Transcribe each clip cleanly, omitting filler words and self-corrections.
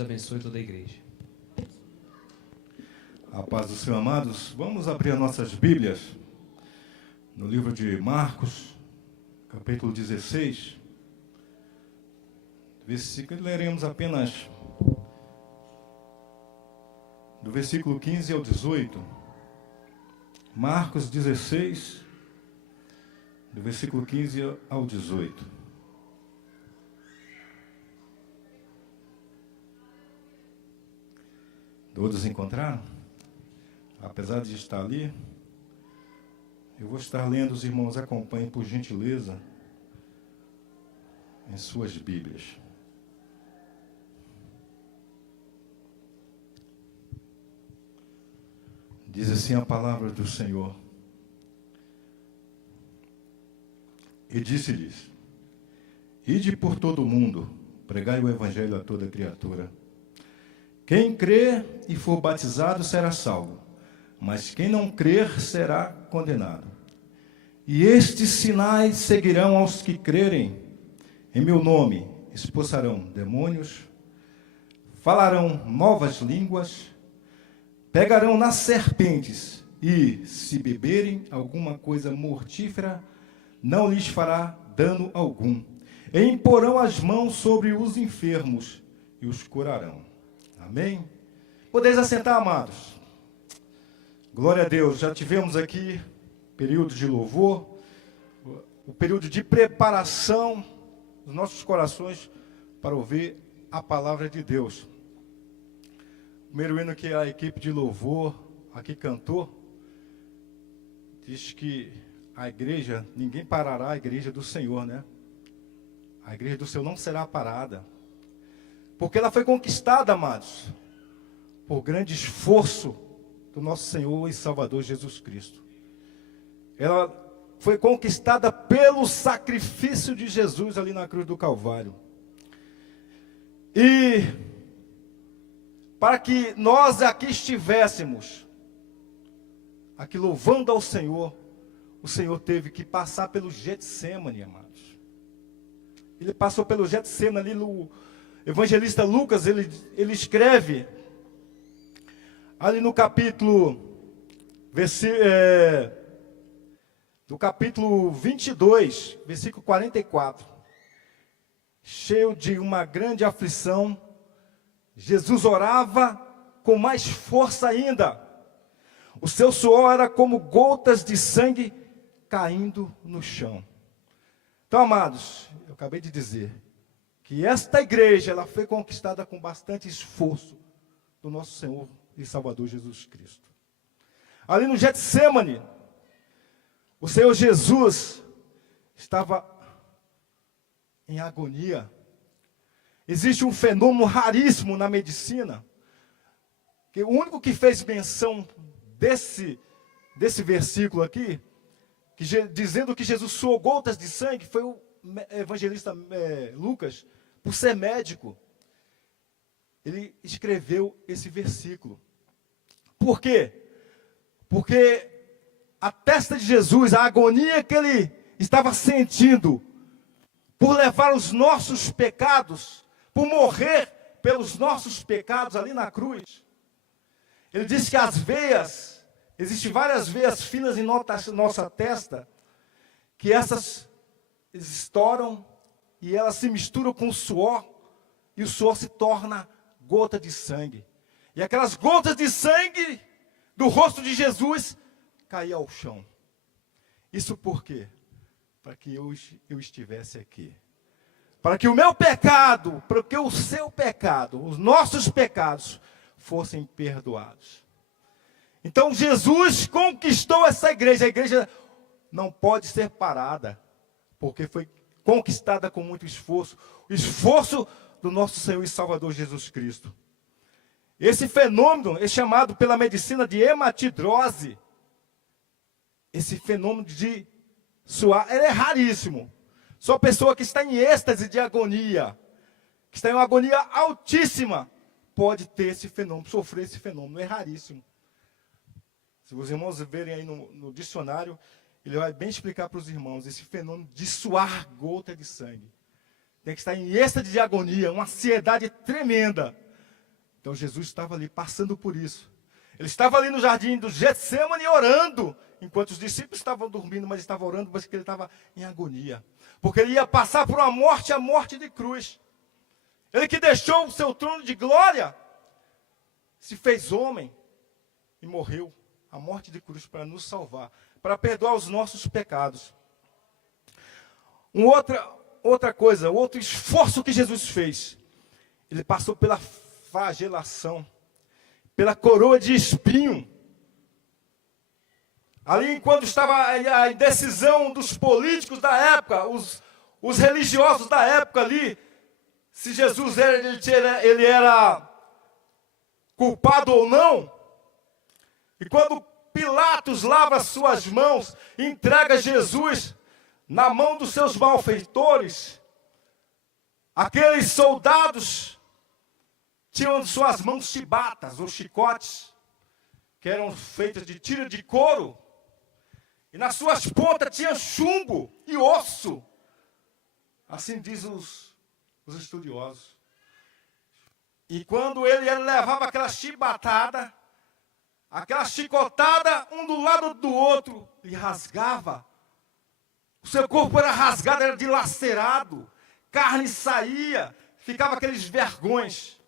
Abençoe toda a igreja. A paz do Senhor, amados. Vamos abrir as nossas Bíblias no livro de Marcos, capítulo 16. Leremos apenas do versículo 15 ao 18. Marcos 16, do versículo 15 ao 18. Todos encontraram? Apesar de estar ali, eu vou estar lendo, os irmãos acompanhem por gentileza em suas Bíblias. Diz assim a palavra do Senhor. E disse-lhes: Ide por todo o mundo, pregai o evangelho a toda criatura. Quem crer e for batizado será salvo, mas quem não crer será condenado. E estes sinais seguirão aos que crerem. Em meu nome expulsarão demônios, falarão novas línguas, pegarão nas serpentes e, se beberem alguma coisa mortífera, não lhes fará dano algum. E imporão as mãos sobre os enfermos e os curarão. Amém? Podeis assentar, amados. Glória a Deus. Já tivemos aqui período de louvor, o período de preparação dos nossos corações para ouvir a palavra de Deus. O primeiro hino que a equipe de louvor aqui cantou, diz que a igreja, ninguém parará a igreja do Senhor, né? A igreja do Senhor não será parada. Porque ela foi conquistada, amados, por grande esforço do nosso Senhor e Salvador Jesus Cristo. Ela foi conquistada pelo sacrifício de Jesus ali na cruz do Calvário. E para que nós aqui estivéssemos, aqui louvando ao Senhor, o Senhor teve que passar pelo Getsêmani, amados. Ele passou pelo Getsêmani ali no evangelista Lucas, ele escreve ali no capítulo do capítulo 22, versículo 44, cheio de uma grande aflição, Jesus orava com mais força ainda. O seu suor era como gotas de sangue caindo no chão. Então, amados, eu acabei de dizer que esta igreja, ela foi conquistada com bastante esforço do nosso Senhor e Salvador Jesus Cristo. Ali no Getsêmani, o Senhor Jesus estava em agonia. Existe um fenômeno raríssimo na medicina, que o único que fez menção desse versículo aqui, dizendo que Jesus suou gotas de sangue, foi o evangelista Lucas, por ser médico. Ele escreveu esse versículo. Por quê? Porque a testa de Jesus, a agonia que ele estava sentindo, por levar os nossos pecados, por morrer pelos nossos pecados ali na cruz. Ele disse que as veias, existem várias veias finas em nossa testa, que essas estouram e elas se misturam com o suor, e o suor se torna gota de sangue. E aquelas gotas de sangue do rosto de Jesus caíam ao chão. Isso por quê? Para que eu estivesse aqui. Para que o meu pecado, para que o seu pecado, os nossos pecados fossem perdoados. Então Jesus conquistou essa igreja. A igreja não pode ser parada, porque foi conquistada com muito esforço. O esforço do nosso Senhor e Salvador Jesus Cristo. Esse fenômeno é chamado pela medicina de hematidrose. Esse fenômeno de suar, ele é raríssimo. Só a pessoa que está em êxtase de agonia, que está em uma agonia altíssima, pode ter esse fenômeno, sofrer esse fenômeno. É raríssimo. Se os irmãos verem aí no dicionário, ele vai bem explicar para os irmãos esse fenômeno de suar gota de sangue. Tem que estar em êxtase de agonia, uma ansiedade tremenda, Então Jesus estava ali passando por isso. Ele estava ali no jardim do Getsêmani orando, enquanto os discípulos estavam dormindo, mas estava orando porque ele estava em agonia. Porque ele ia passar por uma morte, a morte de cruz. Ele que deixou o seu trono de glória, se fez homem e morreu a morte de cruz para nos salvar, para perdoar os nossos pecados. Outra coisa, outro esforço que Jesus fez, ele passou pela flagelação, pela coroa de espinho. Ali, quando estava a indecisão dos políticos da época, os religiosos da época ali, se Jesus ele era culpado ou não. E quando Pilatos lava suas mãos e entrega Jesus na mão dos seus malfeitores, aqueles soldados tinham em suas mãos chibatas ou chicotes, que eram feitas de tira de couro, e nas suas pontas tinha chumbo e osso. Assim diz os estudiosos. E quando ele levava aquela chibatada, aquela chicotada, um do lado do outro, e rasgava. O seu corpo era rasgado, era dilacerado, carne saía, ficava aqueles vergões.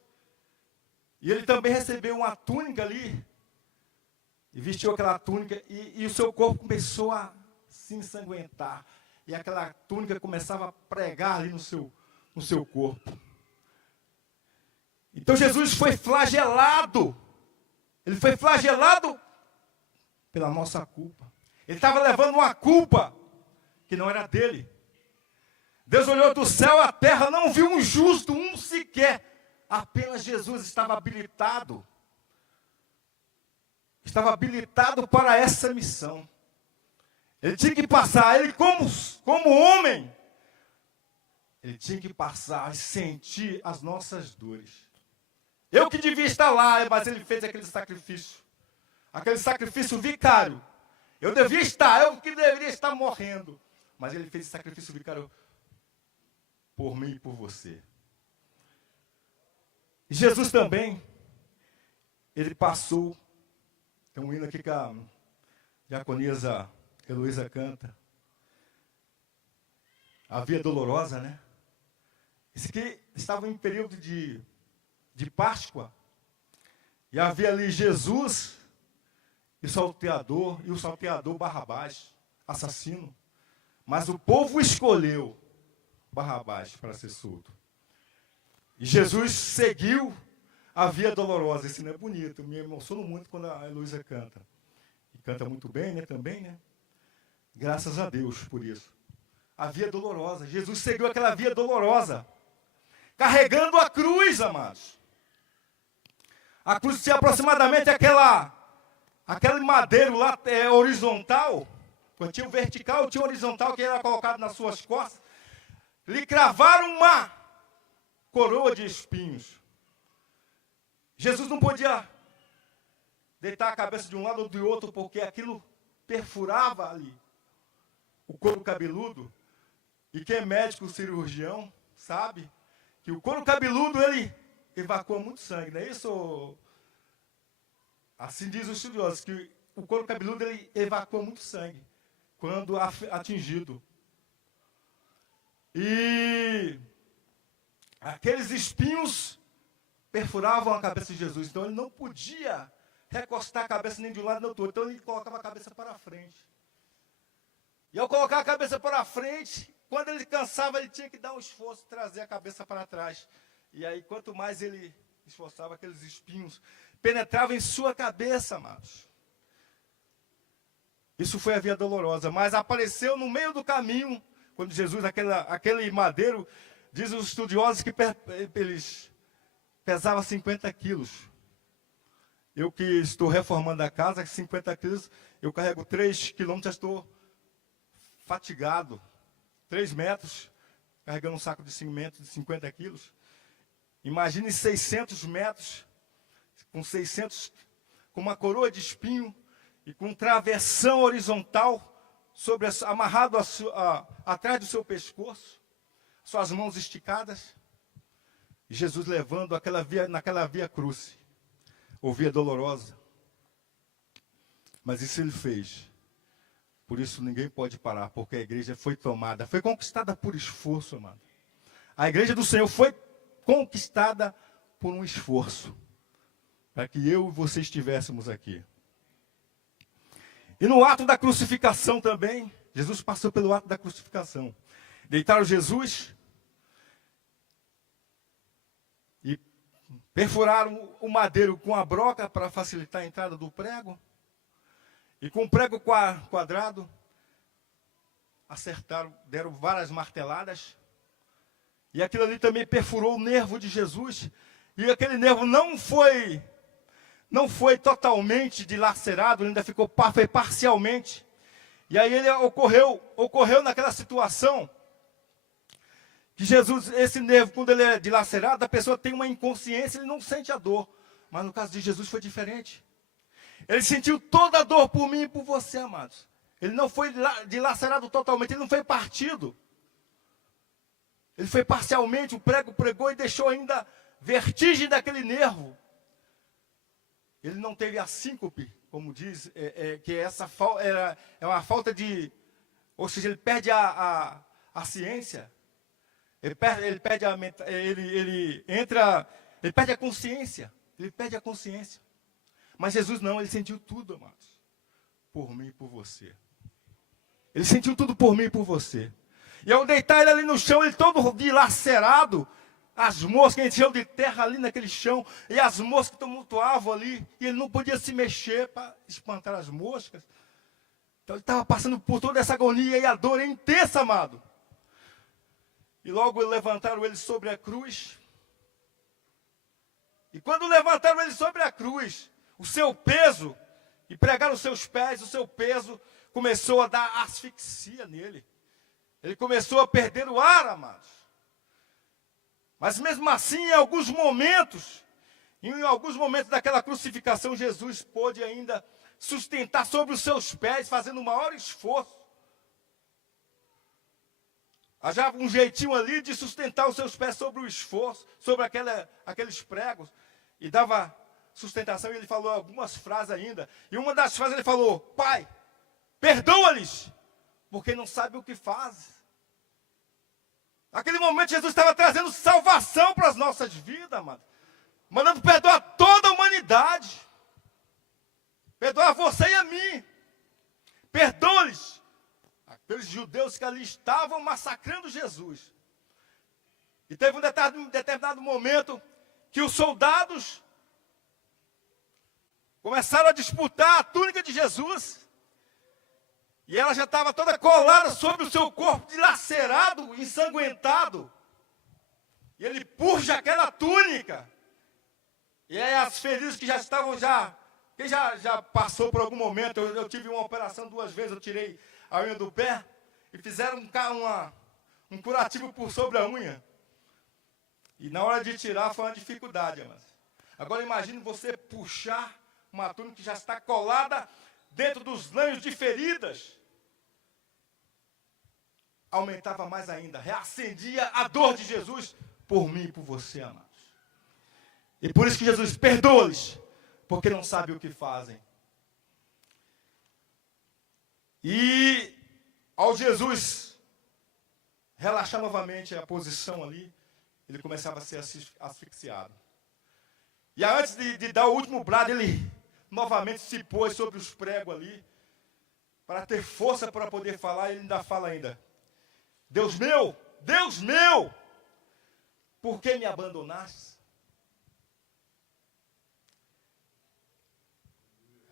E ele também recebeu uma túnica ali, e vestiu aquela túnica, e o seu corpo começou a se ensanguentar. E aquela túnica começava a pregar ali no seu corpo. Então Jesus foi flagelado. Ele foi flagelado pela nossa culpa. Ele estava levando uma culpa que não era dele. Deus olhou do céu à terra, não viu um justo, um sequer. Apenas Jesus estava habilitado. Estava habilitado para essa missão. Ele tinha que passar, ele como homem, ele tinha que passar e sentir as nossas dores. Eu que devia estar lá, mas ele fez aquele sacrifício vicário. Eu devia estar, eu que deveria estar morrendo, mas ele fez esse sacrifício vicário por mim e por você. E Jesus também, ele passou, tem um hino aqui que a diaconisa Heloísa canta, a Via Dolorosa, né? Esse aqui estava em período de Páscoa, e havia ali Jesus e o salteador Barrabás, assassino. Mas o povo escolheu Barrabás para ser solto. E Jesus seguiu a Via Dolorosa. Esse não é bonito, me emociono muito quando a Heloísa canta. E canta muito bem, né, também, né? Graças a Deus por isso. A Via Dolorosa. Jesus seguiu aquela Via Dolorosa, carregando a cruz, amados. A cruz tinha aproximadamente aquele madeiro lá horizontal. Quando tinha o vertical, tinha o horizontal que era colocado nas suas costas. Lhe cravaram uma coroa de espinhos. Jesus não podia deitar a cabeça de um lado ou do outro, porque aquilo perfurava ali o couro cabeludo. E quem é médico cirurgião sabe que o couro cabeludo, ele evacua muito sangue, não é isso? Assim diz os estudiosos, que o couro cabeludo, ele evacua muito sangue quando atingido. E aqueles espinhos perfuravam a cabeça de Jesus, então ele não podia recostar a cabeça nem de um lado nem do outro, então ele colocava a cabeça para frente. E ao colocar a cabeça para frente, quando ele cansava, ele tinha que dar um esforço, trazer a cabeça para trás. E aí, quanto mais ele esforçava, aqueles espinhos penetravam em sua cabeça, amados. Isso foi a Via Dolorosa, mas apareceu no meio do caminho, quando Jesus, aquele madeiro, diz os estudiosos que eles pesavam 50 quilos. Eu que estou reformando a casa, 50 quilos, eu carrego 3 quilômetros, já estou fatigado. 3 metros, carregando um saco de cimento de 50 quilos. Imagine 600 metros, com uma coroa de espinho e com um travessão horizontal amarrado atrás do seu pescoço, suas mãos esticadas. E Jesus levando naquela via cruz, ou via dolorosa. Mas isso ele fez. Por isso ninguém pode parar, porque a igreja foi tomada, foi conquistada por esforço, amado. A igreja do Senhor foi conquistada por um esforço, para que eu e você estivéssemos aqui. E no ato da crucificação também, Jesus passou pelo ato da crucificação. Deitaram Jesus e perfuraram o madeiro com a broca para facilitar a entrada do prego. E com o prego quadrado, acertaram, deram várias marteladas. E aquilo ali também perfurou o nervo de Jesus. E aquele nervo não foi totalmente dilacerado, ainda foi parcialmente. E aí ele ocorreu naquela situação que Jesus, esse nervo, quando ele é dilacerado, a pessoa tem uma inconsciência, ele não sente a dor. Mas no caso de Jesus foi diferente. Ele sentiu toda a dor por mim e por você, amados. Ele não foi dilacerado totalmente, ele não foi partido. Ele foi parcialmente, o prego pregou e deixou ainda vertigem daquele nervo. Ele não teve a síncope, como diz, que essa é uma falta de... Ou seja, ele perde a ciência. Ele perde a consciência. Ele perde a consciência. Mas Jesus não, ele sentiu tudo, amados. Por mim e por você. Ele sentiu tudo por mim e por você. E ao deitar ele ali no chão, ele todo dilacerado, as moscas enchiam de terra ali naquele chão, e as moscas tumultuavam ali, e ele não podia se mexer para espantar as moscas. Então ele estava passando por toda essa agonia, e a dor é intensa, amado. E logo levantaram ele sobre a cruz. E quando levantaram ele sobre a cruz, o seu peso, e pregaram os seus pés, o seu peso começou a dar asfixia nele. Ele começou a perder o ar, amados. Mas mesmo assim, em alguns momentos daquela crucificação, Jesus pôde ainda sustentar sobre os seus pés, fazendo o maior esforço. Havia um jeitinho ali de sustentar os seus pés sobre o esforço, sobre aqueles pregos, e dava sustentação, e ele falou algumas frases ainda. E uma das frases ele falou: Pai, perdoa-lhes, porque não sabem o que fazem. Naquele momento Jesus estava trazendo salvação para as nossas vidas, amado. Mandando perdoar toda a humanidade. Perdoar você e a mim. Perdoa-lhes. Aqueles judeus que ali estavam massacrando Jesus. E teve um determinado momento que os soldados começaram a disputar a túnica de Jesus. E ela já estava toda colada sobre o seu corpo, dilacerado, ensanguentado. E ele puxa aquela túnica. E aí as feridas que já estavam quem já passou por algum momento, eu tive uma operação 2 vezes, eu tirei a unha do pé. E fizeram um curativo por sobre a unha. E na hora de tirar foi uma dificuldade, mas. Agora imagine você puxar uma túnica que já está colada dentro dos lanhos de feridas. Aumentava mais ainda, reacendia a dor de Jesus por mim e por você, amados. E por isso que Jesus perdoa-lhes, porque não sabem o que fazem. E ao Jesus relaxar novamente a posição ali, ele começava a ser asfixiado. E antes de dar o último brado, ele novamente se pôs sobre os pregos ali, para ter força para poder falar, e ele ainda fala ainda: Deus meu, por que me abandonaste?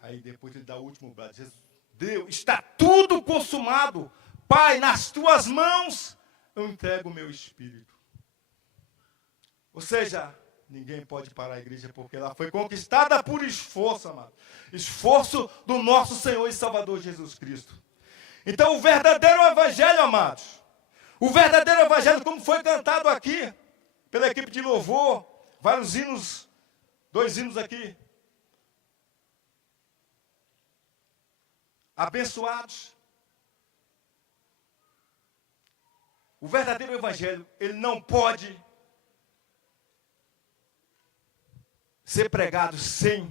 Aí depois ele dá o último brado: Deus, está tudo consumado. Pai, nas tuas mãos eu entrego o meu espírito. Ou seja, ninguém pode parar a igreja, porque ela foi conquistada por esforço, amado. Esforço do nosso Senhor e Salvador Jesus Cristo. Então o verdadeiro evangelho, amados, o verdadeiro evangelho, como foi cantado aqui, pela equipe de louvor, vários hinos, 2 hinos aqui, abençoados. O verdadeiro evangelho, ele não pode ser pregado sem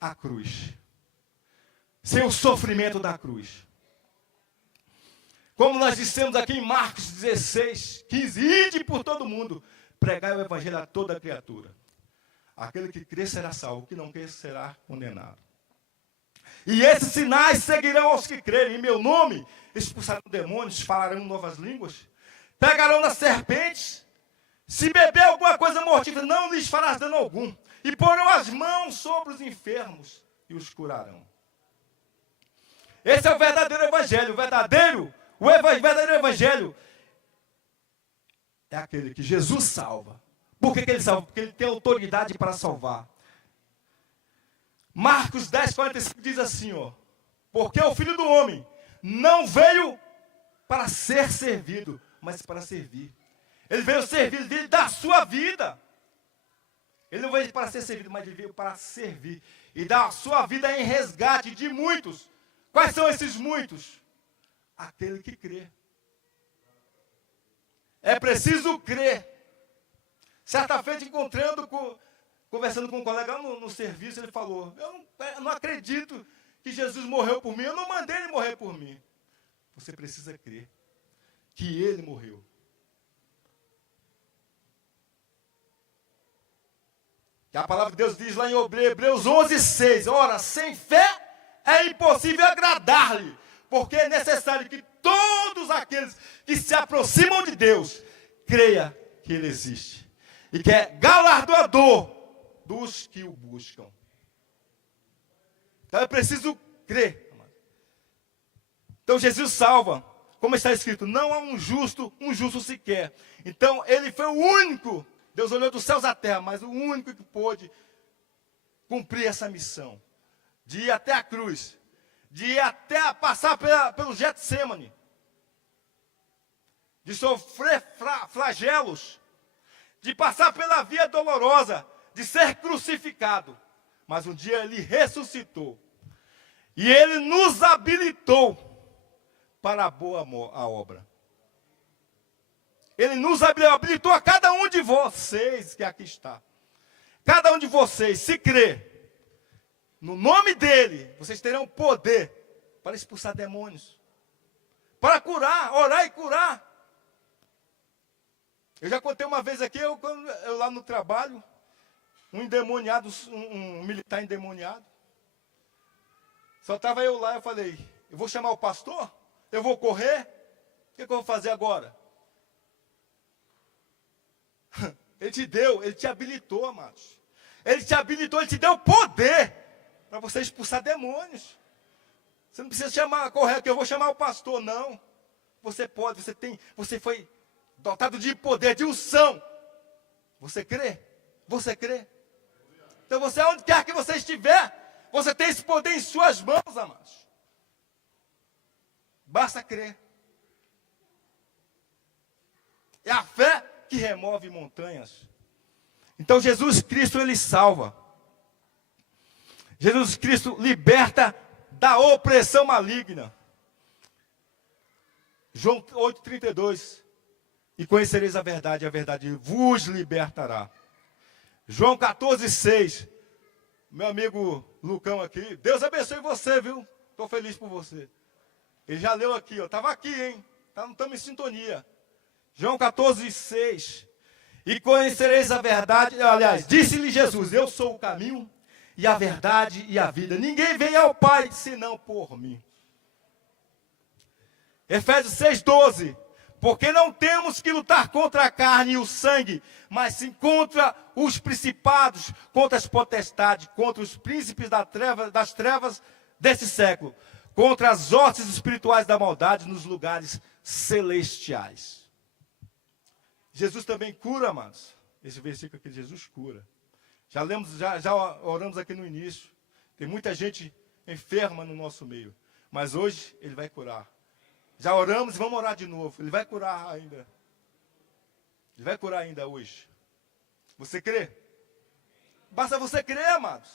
a cruz, sem o sofrimento da cruz. Como nós dissemos aqui em Marcos 16, 15, ide por todo mundo, pregai o evangelho a toda criatura. Aquele que crer será salvo, o que não crer será condenado. E esses sinais seguirão aos que crerem. Em meu nome expulsarão demônios, falarão novas línguas, pegarão nas serpentes, se beber alguma coisa mortífera, não lhes farás dano algum, e porão as mãos sobre os enfermos e os curarão. Esse é o verdadeiro evangelho. O verdadeiro evangelho é aquele que Jesus salva. Por que ele salva? Porque ele tem autoridade para salvar. Marcos 10, 45 diz assim, ó, porque o Filho do Homem não veio para ser servido, mas para servir. Ele veio servir, ele veio dar a sua vida. Ele não veio para ser servido, mas ele veio para servir. E dar a sua vida em resgate de muitos. Quais são esses muitos? Aquele que crê. É preciso crer. Certa feita, conversando com um colega no serviço, ele falou, eu não acredito que Jesus morreu por mim, eu não mandei ele morrer por mim. Você precisa crer que ele morreu. Que a palavra de Deus diz lá em Hebreus 11, 6, ora, sem fé é impossível agradar-lhe, porque é necessário que todos aqueles que se aproximam de Deus creia que ele existe e que é galardoador dos que o buscam. Então é preciso crer. Então Jesus salva, como está escrito, não há um justo sequer. Então ele foi o único, Deus olhou dos céus à terra, mas o único que pôde cumprir essa missão, de ir até a cruz, de ir até passar pelo Getsemane, de sofrer flagelos, de passar pela via dolorosa, de ser crucificado. Mas um dia ele ressuscitou. E ele nos habilitou para a boa obra. Ele nos habilitou a cada um de vocês que aqui está. Cada um de vocês, se crer, no nome dele, vocês terão poder para expulsar demônios. Para curar, orar e curar. Eu já contei uma vez aqui, eu lá no trabalho, um endemoniado, um militar endemoniado. Só estava eu lá, eu falei, eu vou chamar o pastor? Eu vou correr? O que eu vou fazer agora? Ele te habilitou, amados. Ele te habilitou, ele te deu poder para você expulsar demônios. Você não precisa correr, que eu vou chamar o pastor, não. Você pode, você foi dotado de poder, de unção. Você crê? Você crê? Então você, onde quer que você estiver, você tem esse poder em suas mãos, amados. Basta crer. É a fé que remove montanhas. Então Jesus Cristo, ele salva. Jesus Cristo liberta da opressão maligna. João 8,32. E conhecereis a verdade vos libertará. João 14,6. Meu amigo Lucão aqui, Deus abençoe você, viu? Estou feliz por você. Ele já leu aqui, ó. Estava aqui, hein? Estamos em sintonia. João 14,6. E conhecereis a verdade. Aliás, disse-lhe Jesus, eu sou o caminho e a verdade e a vida. Ninguém vem ao Pai senão por mim. Efésios 6,12. Porque não temos que lutar contra a carne e o sangue, mas sim contra os principados, contra as potestades, contra os príncipes das trevas desse século, contra as hostes espirituais da maldade nos lugares celestiais. Jesus também cura, amados. Esse versículo aqui, Jesus cura. Já oramos aqui no início. Tem muita gente enferma no nosso meio, mas hoje ele vai curar. Já oramos e vamos orar de novo. Ele vai curar ainda. Ele vai curar ainda hoje. Você crê? Basta você crer, amados.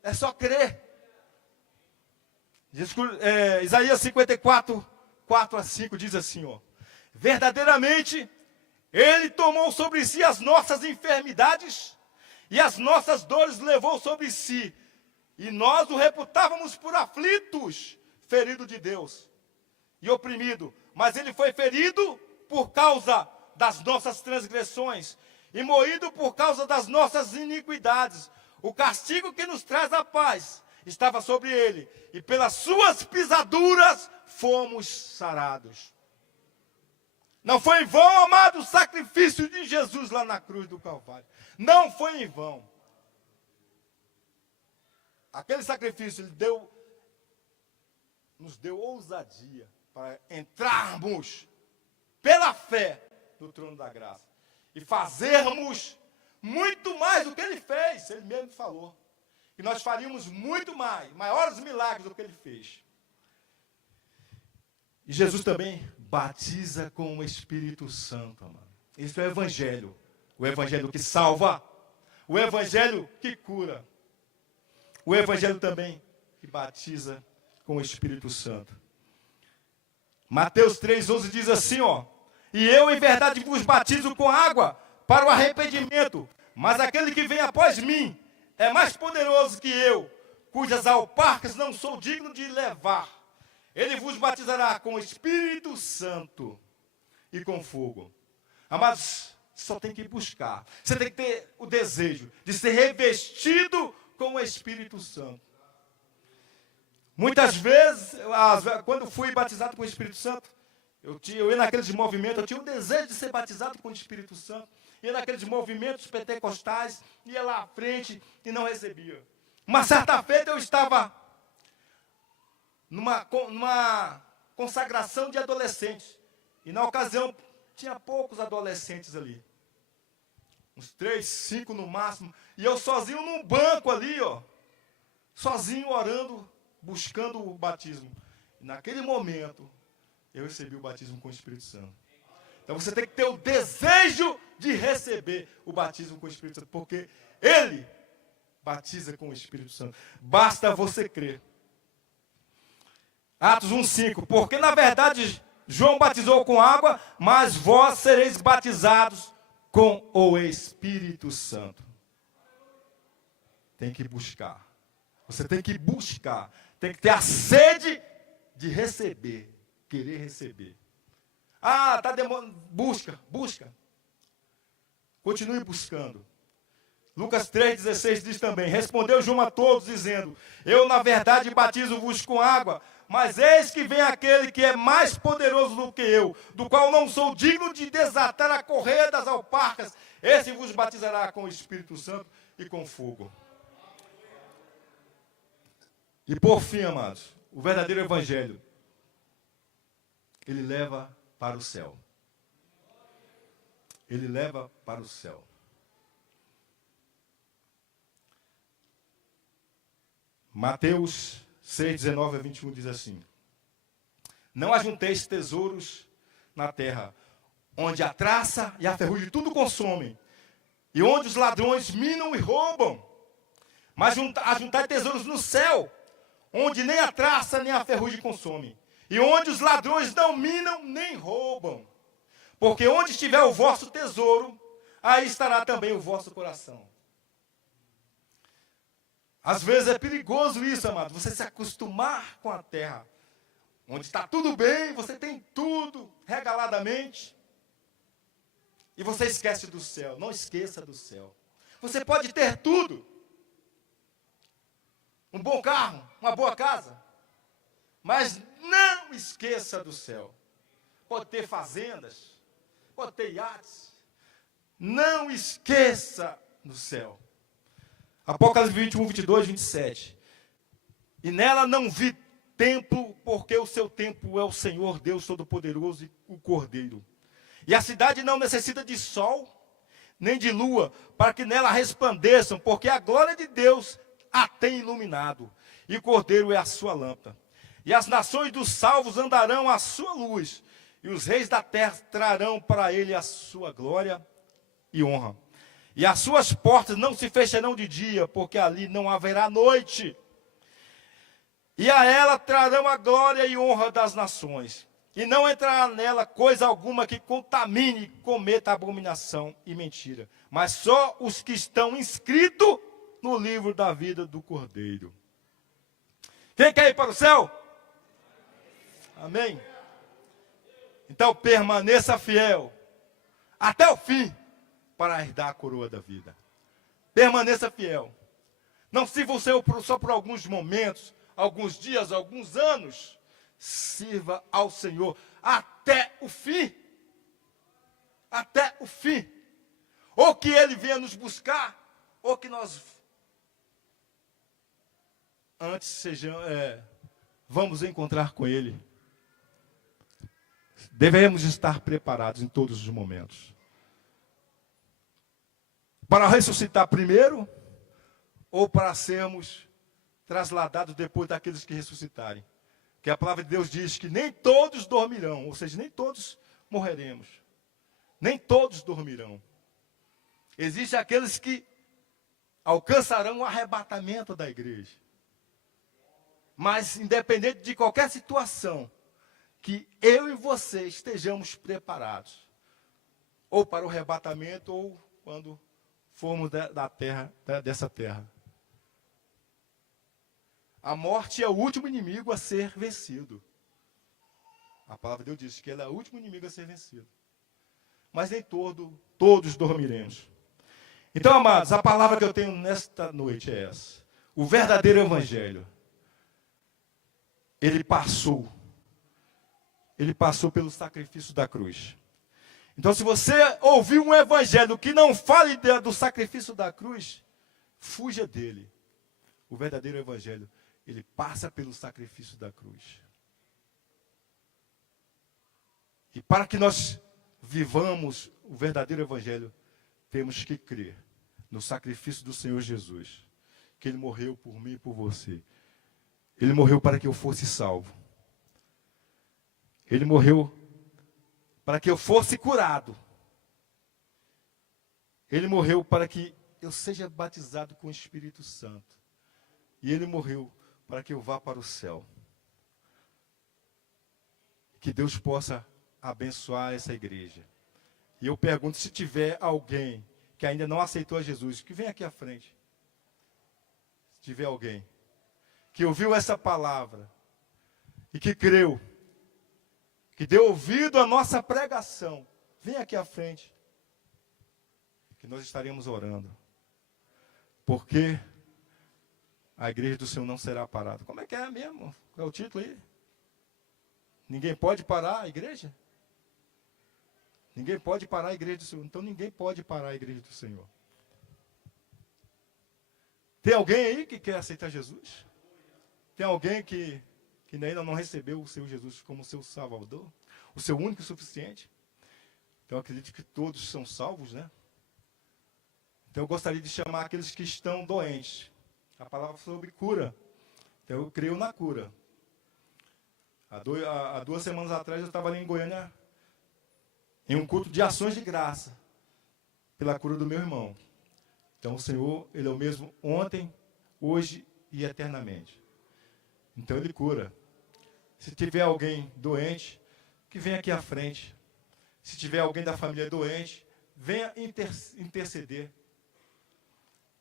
É só crer. Isaías 54, 4 a 5 diz assim, ó. Verdadeiramente, ele tomou sobre si as nossas enfermidades e as nossas dores levou sobre si, e nós o reputávamos por aflitos, ferido de Deus e oprimido, mas ele foi ferido por causa das nossas transgressões e moído por causa das nossas iniquidades. O castigo que nos traz a paz estava sobre ele, e pelas suas pisaduras fomos sarados. Não foi em vão, amado, o sacrifício de Jesus lá na cruz do Calvário. Não foi em vão. Aquele sacrifício, nos deu ousadia para entrarmos pela fé no trono da graça e fazermos muito mais do que ele fez. Ele mesmo falou que nós faríamos muito mais, maiores milagres do que ele fez. E Jesus também batiza com o Espírito Santo, amado. Isso é o Evangelho. O Evangelho que salva. O Evangelho que cura. O Evangelho também que batiza com o Espírito Santo. Mateus 3,11 diz assim, ó. E eu em verdade vos batizo com água para o arrependimento. Mas aquele que vem após mim é mais poderoso que eu, cujas alparcas não sou digno de levar. Ele vos batizará com o Espírito Santo e com fogo. Amados, só tem que buscar. Você tem que ter o desejo de ser revestido com o Espírito Santo. Muitas vezes, quando fui batizado com o Espírito Santo, eu ia naqueles movimentos, eu tinha o desejo de ser batizado com o Espírito Santo. Ia naqueles movimentos pentecostais, ia lá à frente e não recebia. Uma certa feita eu estava numa consagração de adolescentes. E na ocasião, tinha poucos adolescentes ali. Uns 3, 5 no máximo. E eu sozinho num banco ali, ó. Sozinho orando, buscando o batismo. E naquele momento, eu recebi o batismo com o Espírito Santo. Então você tem que ter o desejo de receber o batismo com o Espírito Santo. Porque ele batiza com o Espírito Santo. Basta você crer. Atos 1,5. Porque na verdade João batizou com água, mas vós sereis batizados com o Espírito Santo. Tem que buscar. Você tem que buscar. Tem que ter a sede de receber. Querer receber. Ah, está demorando. Busca. Continue buscando. Lucas 3,16 diz também, respondeu João a todos, dizendo, eu na verdade batizo-vos com água, mas eis que vem aquele que é mais poderoso do que eu, do qual não sou digno de desatar a correia das alparcas, esse vos batizará com o Espírito Santo e com fogo. E por fim, amados, o verdadeiro Evangelho, ele leva para o céu. Ele leva para o céu. Mateus 6, 19 a 21 diz assim, não ajunteis tesouros na terra, onde a traça e a ferrugem tudo consomem, e onde os ladrões minam e roubam, mas ajuntai tesouros no céu, onde nem a traça nem a ferrugem consomem, e onde os ladrões não minam nem roubam, porque onde estiver o vosso tesouro, aí estará também o vosso coração. Às vezes é perigoso isso, amado, você se acostumar com a terra, onde está tudo bem, você tem tudo regaladamente, e você esquece do céu. Não esqueça do céu. Você pode ter tudo, um bom carro, uma boa casa, mas não esqueça do céu. Pode ter fazendas, pode ter iates, não esqueça do céu. Apocalipse 21, 22, 27. E nela não vi templo, porque o seu templo é o Senhor Deus Todo-Poderoso e o Cordeiro. E a cidade não necessita de sol, nem de lua, para que nela resplandeçam, porque a glória de Deus a tem iluminado, e o Cordeiro é a sua lâmpada. E as nações dos salvos andarão à sua luz, e os reis da terra trarão para ele a sua glória e honra. E as suas portas não se fecharão de dia, porque ali não haverá noite. E a ela trarão a glória e honra das nações. E não entrará nela coisa alguma que contamine, cometa abominação e mentira. mas só os que estão inscritos no livro da vida do Cordeiro. Quem quer ir para o céu? Amém? Então permaneça fiel até o fim para herdar a coroa da vida. Permaneça fiel. Não sirva o Senhor só por alguns momentos, alguns dias, alguns anos. Sirva ao Senhor até o fim. Até o fim. Ou que Ele venha nos buscar, ou que nós antes vamos encontrar com Ele. Devemos estar preparados em todos os momentos. Para ressuscitar primeiro, ou para sermos trasladados depois daqueles que ressuscitarem. Porque a palavra de Deus diz que nem todos dormirão, ou seja, nem todos morreremos. Nem todos dormirão. Existem aqueles que alcançarão o arrebatamento da igreja. Mas, independente de qualquer situação, que eu e você estejamos preparados. Ou para o arrebatamento, ou quando formos dessa terra. A morte é o último inimigo a ser vencido. A palavra de Deus diz que ele é o último inimigo a ser vencido. Mas nem todos dormiremos. Então, amados, a palavra que eu tenho nesta noite é essa. O verdadeiro evangelho. Ele passou pelo sacrifício da cruz. Então, se você ouvir um evangelho que não fale do sacrifício da cruz, fuja dele. O verdadeiro evangelho, ele passa pelo sacrifício da cruz. E para que nós vivamos o verdadeiro evangelho, temos que crer no sacrifício do Senhor Jesus, que Ele morreu por mim e por você. Ele morreu para que eu fosse salvo. Ele morreu para que eu fosse curado. Ele morreu para que eu seja batizado com o Espírito Santo. E Ele morreu para que eu vá para o céu. Que Deus possa abençoar essa igreja. E eu pergunto, se tiver alguém que ainda não aceitou a Jesus, que vem aqui à frente. Se tiver alguém que ouviu essa palavra e que creu, que deu ouvido à nossa pregação, vem aqui à frente, que nós estaremos orando. Porque a igreja do Senhor não será parada. Como é que é mesmo? Qual é o título aí? Ninguém pode parar a igreja? Ninguém pode parar a igreja do Senhor. Então ninguém pode parar a igreja do Senhor. Tem alguém aí que quer aceitar Jesus? Tem alguém que ainda não recebeu o seu Jesus como seu Salvador? O seu único e suficiente? Então eu acredito que todos são salvos, né? Então eu gostaria de chamar aqueles que estão doentes. A palavra sobre cura. Então eu creio na cura. Há 2 semanas atrás eu estava ali em Goiânia, em um culto de ações de graça, pela cura do meu irmão. Então o Senhor, Ele é o mesmo ontem, hoje e eternamente. Então Ele cura. Se tiver alguém doente, que venha aqui à frente. Se tiver alguém da família doente, venha interceder.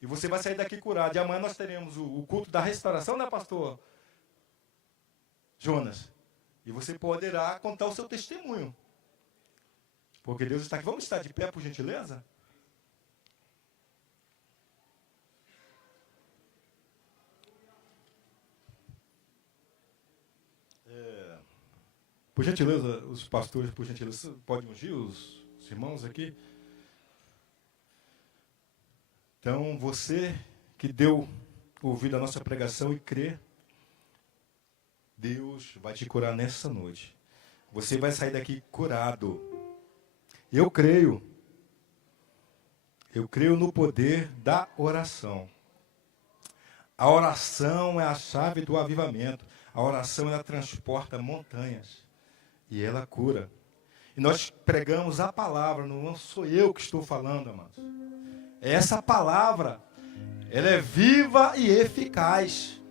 E você vai sair daqui curado. E amanhã nós teremos o culto da restauração, né, pastor Jonas? E você poderá contar o seu testemunho. Porque Deus está aqui. Vamos estar de pé, por gentileza? Por gentileza, os pastores, por gentileza, podem ungir os irmãos aqui? Então, você que deu ouvido à nossa pregação e crê, Deus vai te curar nessa noite. Você vai sair daqui curado. Eu creio no poder da oração. A oração é a chave do avivamento. A oração, ela transporta montanhas. E ela cura. E nós pregamos a palavra, não sou eu que estou falando, amados. Essa palavra, ela é viva e eficaz.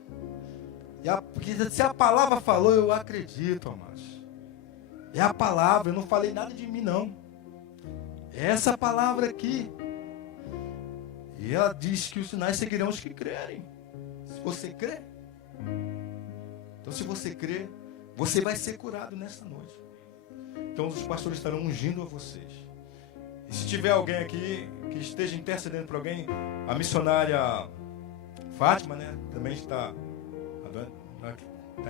Porque se a palavra falou, eu acredito, amados. É a palavra, eu não falei nada de mim, não. É essa palavra aqui. E ela diz que os sinais seguirão os que crerem. Se você crê. Então, se você crê, você vai ser curado nessa noite. Então, os pastores estarão ungindo a vocês. E se tiver alguém aqui que esteja intercedendo por alguém, a missionária Fátima, né, também está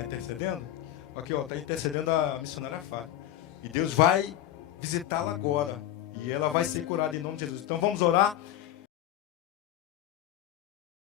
intercedendo. Aqui, ó, está intercedendo a missionária Fátima. E Deus vai visitá-la agora. E ela vai ser curada em nome de Jesus. Então, vamos orar.